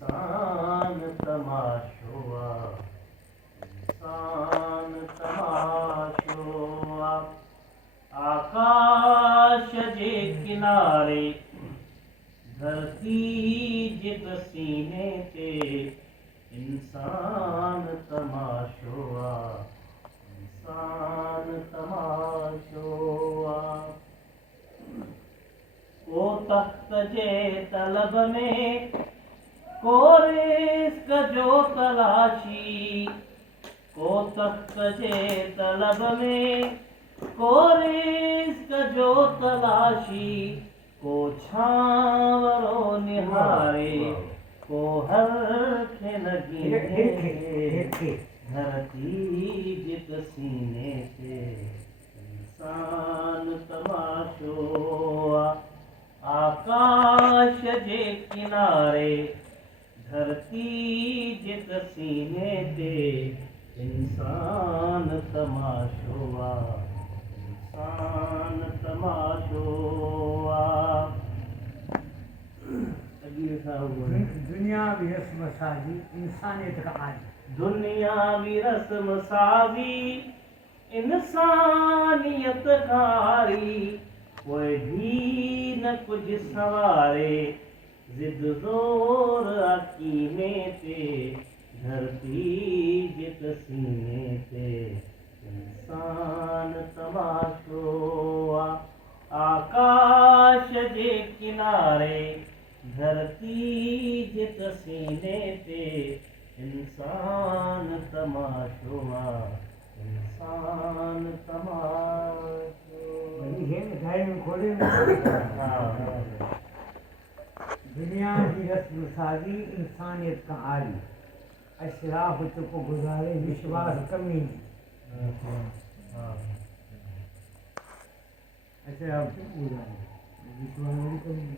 इंसान तमाशो इंसान तमाशो आकाश जे किनारे धरती जित सीने ते इंसान तमाशो इंसान तमाशो को तख्त जे तलब में को रिस्क जो तलाशी को तख्त जे तलब में को रिस्क जो तलाशी को छावरो निहारे को हर खे लगी धरती जित सीने से इंसान तमाशो आकाश जे किनारे धरती जित सीने ते इंसान तमाशो इंसान तमाशो दुनियावी रस्म साजी इंसानियत का आली दुनियावी रस्म साजी इंसानियत कारी कोई भी न कुछ सवारे जिद जोर अकीने ते धरती जित सीने ते इंसान तमाशो आकाश जे किनारे धरती जित सीने ते इंसान तमाशो इंसान तमाशो दुनिया की रस्म साजी इंसानियत का आली अशराफ चुप गुजारे विश्वास कमी अशराफ चुप गुजारे विश्वास कमी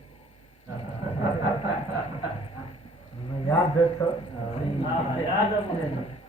याद रखो याद है